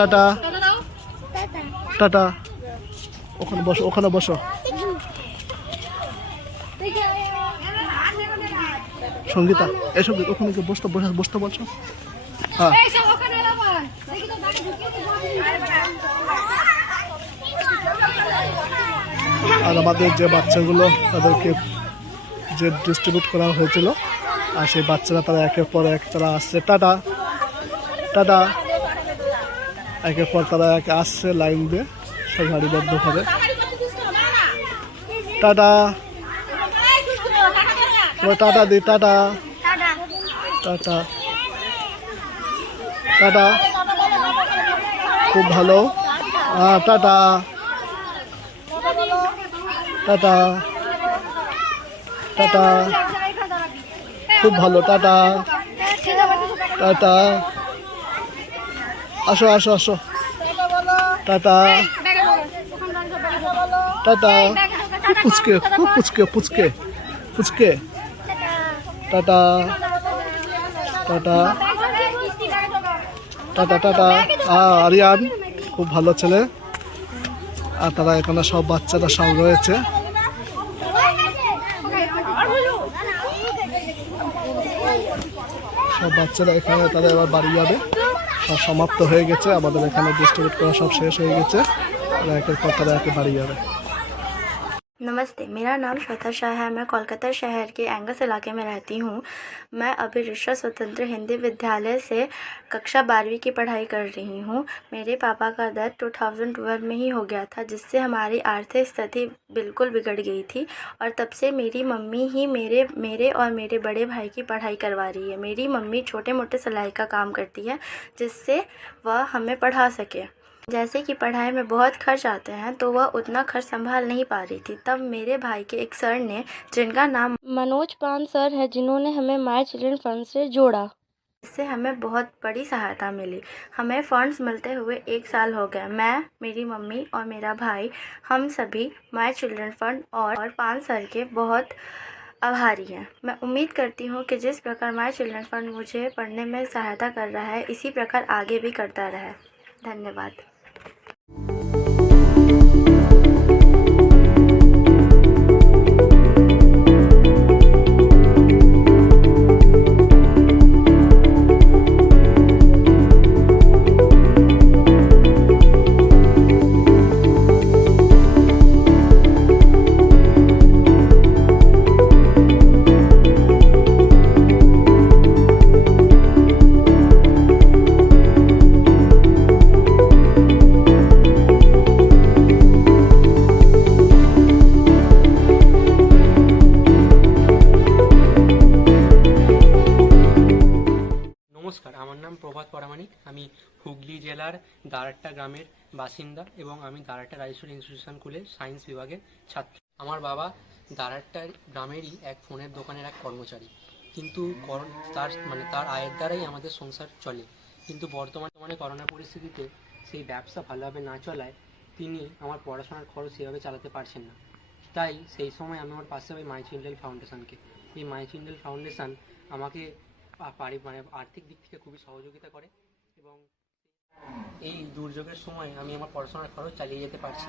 Tata tata. ওখানে বসো, ওখানে বসো। সঙ্গীতা এসব ওখানে বসতে বসতে বলছো। হ্যাঁ আর আমাদের যে বাচ্চাগুলো তাদেরকে যে ডিস্ট্রিবিউট করা হয়েছিল, আর সেই বাচ্চারা তারা একের পর এক তারা আসছে। Tata tata. একের পর তারা এক আসছে লাইন দিয়ে সব সারিবদ্ধভাবে। টাটা টাটা দি টাটা টাটা টাটা। খুব ভালো। Tata tata tata. খুব ভালো। Tata tata. আসো আসো আসো। Tata tata. পুচকে খুব পুচকে পুচকে পুচকে। Tata tata tata tata. Aryan খুব ভালো ছেলে। আর তারা এখানে সব বাচ্চারা সব রয়েছে। সব বাচ্চারা এখানে তারা এবার বাড়ি যাবে। সব সমাপ্ত হয়ে গেছে, আমাদের এখানে ডিস্ট্রিবিউট করা সব শেষ হয়ে গেছে। একের পর তারা একে বাড়ি যাবে। नमस्ते, मेरा नाम श्वेता शाह है। मैं कोलकाता शहर के एंगस इलाके में रहती हूँ। मैं अभी ऋषा स्वतंत्र हिंदी विद्यालय से कक्षा 12वीं की पढ़ाई कर रही हूँ। मेरे पापा का डेथ 2012 में ही हो गया था, जिससे हमारी आर्थिक स्थिति बिल्कुल बिगड़ गई थी। और तब से मेरी मम्मी ही मेरे और मेरे बड़े भाई की पढ़ाई करवा रही है। मेरी मम्मी छोटे मोटे सिलाई का काम करती है, जिससे वह हमें पढ़ा सके। जैसे कि पढ़ाई में बहुत खर्च आते हैं, तो वह उतना खर्च संभाल नहीं पा रही थी। तब मेरे भाई के एक सर ने, जिनका नाम मनोज पान सर है, जिन्होंने हमें माय चिल्ड्रन फंड से जोड़ा। इससे हमें बहुत बड़ी सहायता मिली। हमें फंड्स मिलते हुए 1 साल हो गया। मैं, मेरी मम्मी और मेरा भाई, हम सभी माय चिल्ड्रन फंड और पान सर के बहुत आभारी हैं। मैं उम्मीद करती हूँ कि जिस प्रकार माय चिल्ड्रन फंड मुझे पढ़ने में सहायता कर रहा है, इसी प्रकार आगे भी करता रहे। धन्यवाद। নমস্কার, আমার নাম প্রভাত পরামানিক। আমি হুগলি জেলার দারাট্টা গ্রামের বাসিন্দা এবং আমি দারাট্টা রাজেশ্বরী ইনস্টিটিউশন স্কুলের সায়েন্স বিভাগের ছাত্র। আমার বাবা দারাট্টা গ্রামেরই এক ফোনের দোকানের এক কর্মচারী, কিন্তু তার আয়ের দ্বারাই আমাদের সংসার চলে। কিন্তু বর্তমানে করোনা পরিস্থিতিতে সেই ব্যবসা ভালোভাবে না চলায় তিনি আমার পড়াশোনার খরচ সেভাবে চালাতে পারছেন না। তাই সেই সময় আমি আমার পাশে পাই মাই চিলড্রেন ফাউন্ডেশনকে। এই মাই চিলড্রেন ফাউন্ডেশন আমাকে আর্থিক দিক থেকে খুবই সহযোগিতা করে এবং এই দুর্যোগের সময় আমি আমার পড়াশোনার খরচ চালিয়ে যেতে পারছি।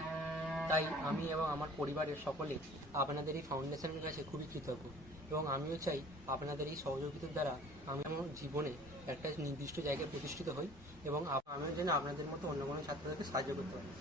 তাই আমি এবং আমার পরিবারের সকলে আপনাদের এই ফাউন্ডেশনের কাছে খুবই কৃতজ্ঞ এবং আমিও চাই আপনাদের এই সহযোগিতার দ্বারা আমি আমার জীবনে একটা নির্দিষ্ট জায়গায় প্রতিষ্ঠিত হই এবং আমিও যেন আপনাদের মতো অন্য কোনো ছাত্রদেরকে সাহায্য করতে পারি।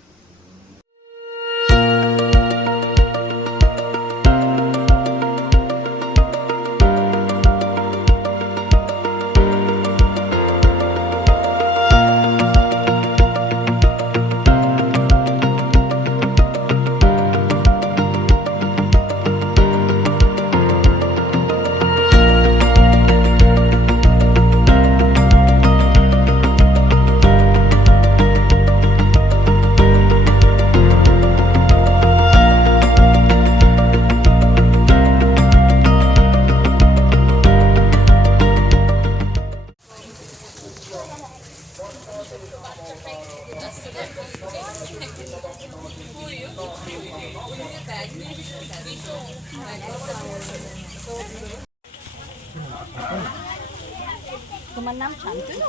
তোমার নাম শান্তনু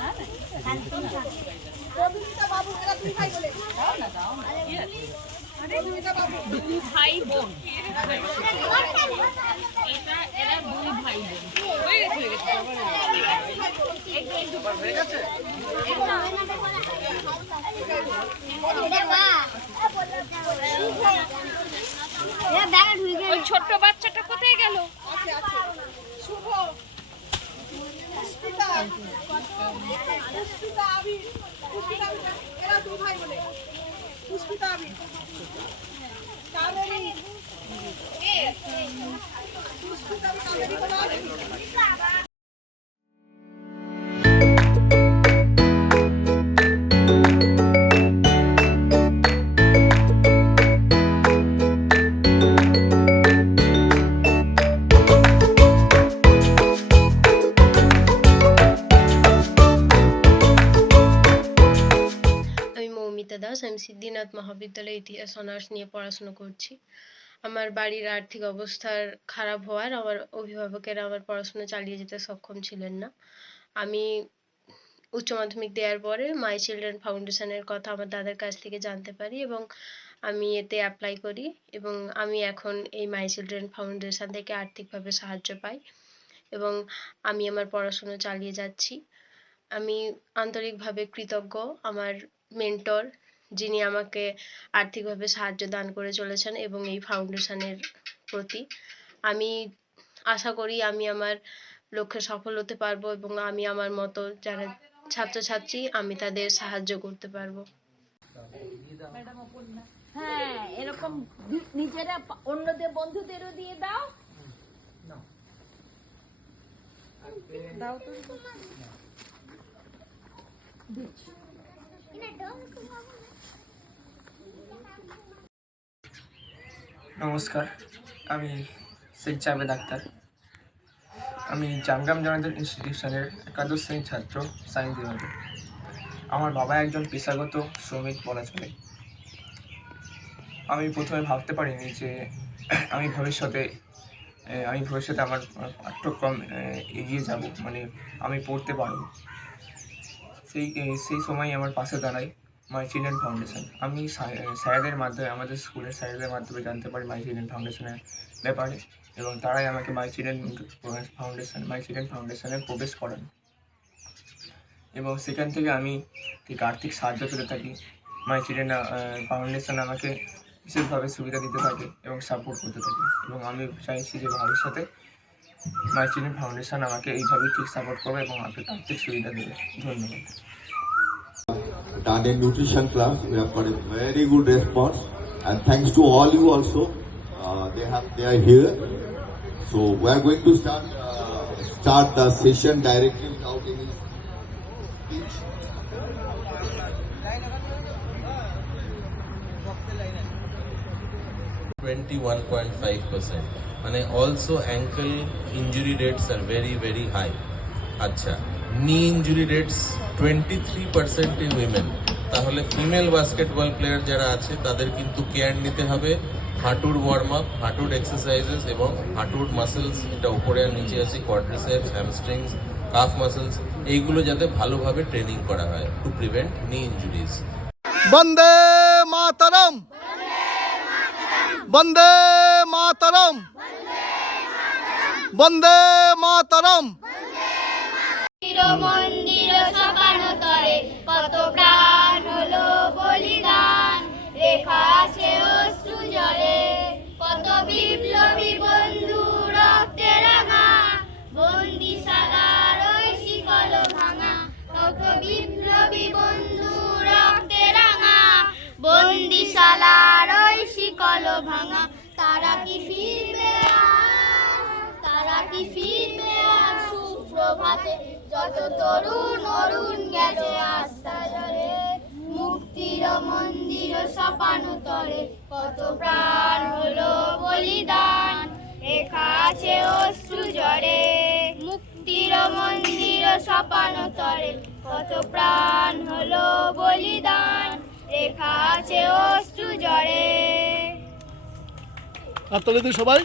না? দুই ভাই বোন, এটা এরা দুই ভাই বোন। হয়ে গেছে, হয়ে গেছে। ওই ছোট্ট বাচ্চাটা কোথায় গেল? শুভ, পুষ্পিতা, আবির, এরা দুই ভাই বোনে। পুষ্পিতা, আবির, কাবেরী, পুষ্পিতা, কাবেরী বলো। আমি মৌমিতা দাস, আমি সিদ্ধিনাথ মহাবিদ্যালয়ে ইতিহাস অনার্স নিয়ে পড়াশোনা করছি। আমার বাড়ির আর্থিক অবস্থার খারাপ হওয়ার আমার অভিভাবকেরা আমার পড়াশোনা চালিয়ে যেতে সক্ষম ছিলেন না। আমি উচ্চ মাধ্যমিক দেওয়ার পরে মাই চিলড্রেন ফাউন্ডেশনের কথা আমার দাদার কাছ থেকে জানতে পারি এবং আমি এতে অ্যাপ্লাই করি এবং আমি এখন এই মাই চিলড্রেন ফাউন্ডেশন থেকে আর্থিকভাবে সাহায্য পাই এবং আমি আমার পড়াশোনা চালিয়ে যাচ্ছি। আমি আন্তরিকভাবে কৃতজ্ঞ আমার মেন্টর, যিনি আমাকে আর্থিকভাবে সাহায্য দান করে চলেছেন এবং এই ফাউন্ডেশনের প্রতি। আমি আশা করি আমি আমার লক্ষ্যে সফল হতে পারবো এবং আমি আমার মতো যারা ছাত্রছাত্রী আমি তাদের সাহায্য করতে পারবো। হ্যাঁ, এরকম নিজেরা অন্যদের বন্ধুদেরও দিয়ে দাও। দাও তো। নমস্কার, আমি শেখ জাভেদ আক্তার। আমি জামগ্রাম জনতা ইনস্টিটিউশনের একাদশ শ্রেণীর ছাত্র, সায়েন্স বিভাগে। আমার বাবা একজন পেশাগত শ্রমিক বলা চলে। আমি প্রথমে ভাবতে পারিনি যে আমি ভবিষ্যতে আমার পাঠ্যক্রম এগিয়ে যাব, মানে আমি পড়তে পারব। সেই সময় আমার পাশে দাঁড়ায় মাই চিলড্রেন ফাউন্ডেশন। আমি স্যারদের মাধ্যমে, আমাদের স্কুলের স্যারদের মাধ্যমে জানতে পারি মাই চিলড্রেন ফাউন্ডেশনের ব্যাপারে এবং তারাই আমাকে মাই চিলড্রেন ফাউন্ডেশনে প্রবেশ করান এবং সেখান থেকে আমি ঠিক আর্থিক সাহায্য পেতে থাকি। মাই চিলড্রেন ফাউন্ডেশন আমাকে বিশেষভাবে সুবিধা দিতে থাকে এবং সাপোর্ট করতে থাকে এবং আমি চাইছি যে ভবিষ্যতে মাই চিলড্রেন ফাউন্ডেশন আমাকে এইভাবেই ঠিক সাপোর্ট করবে এবং আমাকে আর্থিক সুবিধা দেবে। ধন্যবাদ। Done a nutrition class, we have got a very good response, and thanks to all you also. They are here, so we are going to start the session directly without any speech. (21.5%) মানে also ankle injury rates are very high. আচ্ছা, knee injury rates 23% in women। তাহলে female basketball player যারা আছে তাদের কিন্তু care নিতে হবে। হাঁটুর ওয়ার্ম আপ, হাঁটুর এক্সারসাইজেস এবং হাঁটুর মাসেলস, এটা উপরে আর নিচে আছে, কোয়াড্রিসেপস, হ্যামস্ট্রিংস, কাফ মাসেলস, এইগুলো যাতে ভালোভাবে ট্রেনিং করা হয় টু প্রিভেন্ট নি ইনজুরিজ। বন্দে মাতরম, বন্দে মাতরম, বন্দে মাতরম। মন্দির সপানো তরে কত প্রাণ হলো বলিদান, রেখা আছে অশ্রু জলে কত বিপ্লবী বন্ধু রক্তে রাঙা, বন্দিশালার ওই শিকল ভাঙা, কত বিপ্লবী বন্ধু রক্তে রাঙা, বন্দিশালার ওই শিকল ভাঙা। তারা কি ফিরবে আজ, তারা কি ফিরবে আজ সুপ্রভাতে, যত তরুণ অরুণ গেছে আস্থা জলে, মুক্তির মন্দির সপানো তরে কত প্রাণ হলো বলিদান, রেখা আছে অশ্রু জলে, মুক্তির মন্দির সপানো তরে কত প্রাণ হলো বলিদান, রেখা আছে অশ্রু জলে। আর তাহলে সবাই